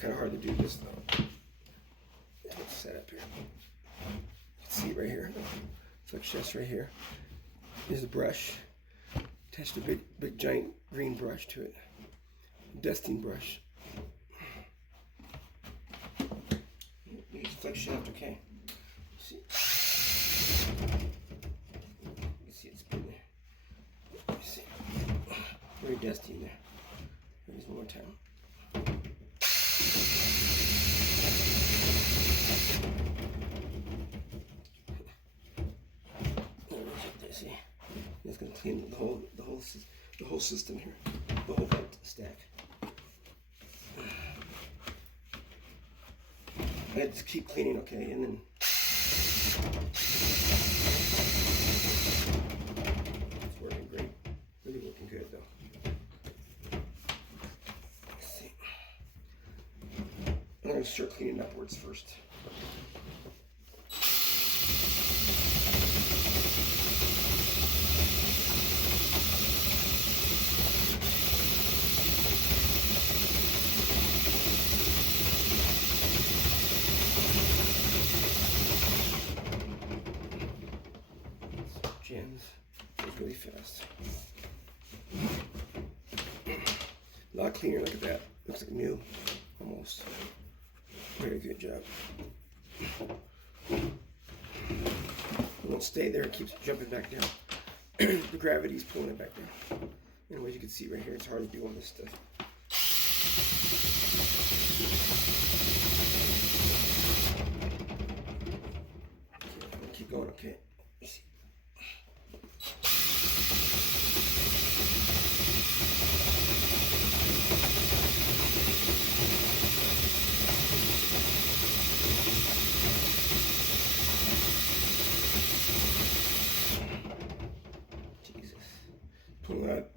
kind of hard to do this though. Let's set up here. See right here, flex chest right here. Here's a brush. Attached a big giant green brush to it. Dusting brush. Use flex shaft, okay. See. You can see it's been there. See. Very dusty in there. Use one more time. See, it's gonna clean the whole system here, the whole vent stack. I just keep cleaning, okay, and then it's working great, really working good though. Let's see. I'm gonna start cleaning upwards first. Gems, goes really fast. A lot cleaner, look at that. Looks like new, almost. Very good job. It won't stay there, it keeps jumping back down. The gravity's pulling it back down. Anyways, you can see right here, it's hard to do all this stuff. Okay, keep going, okay.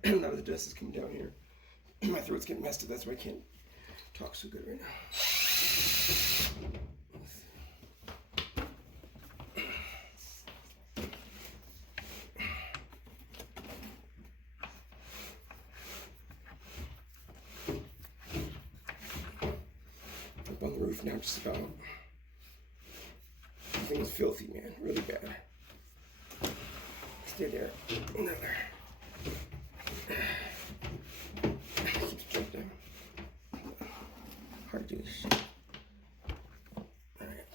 A lot of the dust is coming down here. My throat's getting messed up, that's why I can't talk so good right now. Up on the roof now, just about. The thing is filthy, man, really bad. Stay there. Another. Keeps jumping. Hard to do this shit. Alright,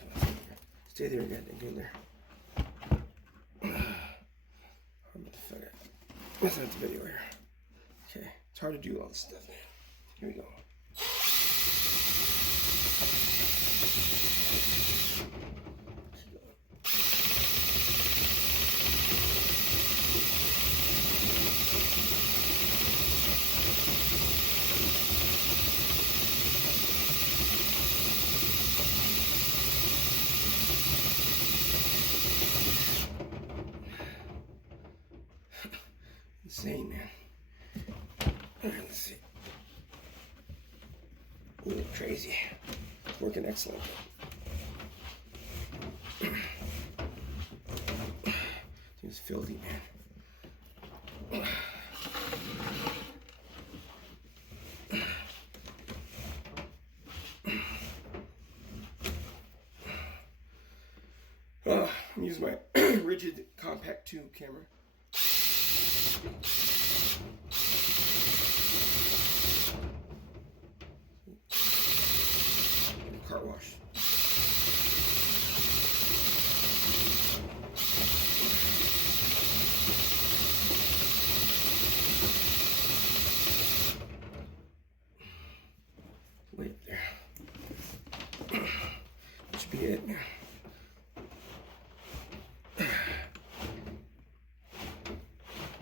stay there again, get in there. Let's end the video here. Okay, it's hard to do all this stuff, man. Here we go. Insane, man. Alright, let's see. A little crazy. It's working excellent. It's filthy, man. I'm using my Rigid Compact 2 camera. Car wash. Way up there. That should be it.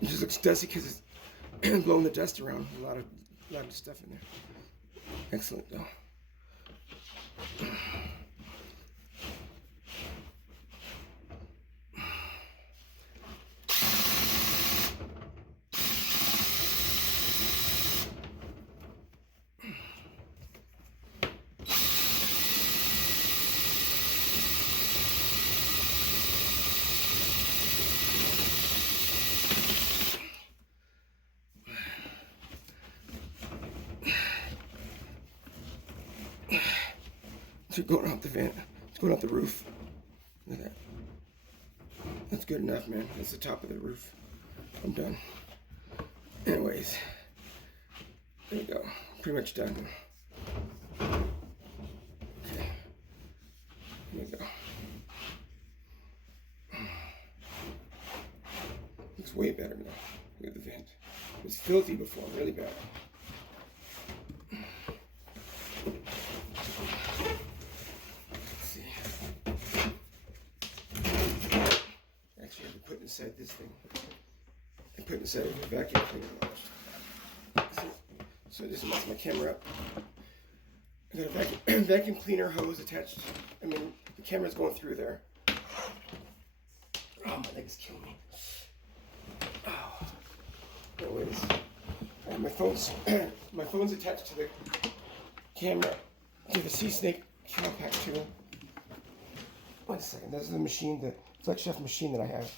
It just looks dusty because it's blowing the dust around. A lot of stuff in there. Excellent though. It's going off the vent. It's going off the roof. Look at that. That's good enough, man. That's the top of the roof. I'm done. Anyways, there you go. Pretty much done. Okay. There you go. Looks way better now. Look at the vent. It was filthy before, really bad. Let's see. Actually, I have to put it inside this thing. I put it inside of the vacuum cleaner. So this lets my camera up. I got a vacuum cleaner hose attached. I mean, the camera's going through there. Oh, my legs kill me. Oh. Anyways, my phone's attached to the camera, to the Sea Snake compact tool. Wait a second, this is the machine, the Flex Chef machine that I have.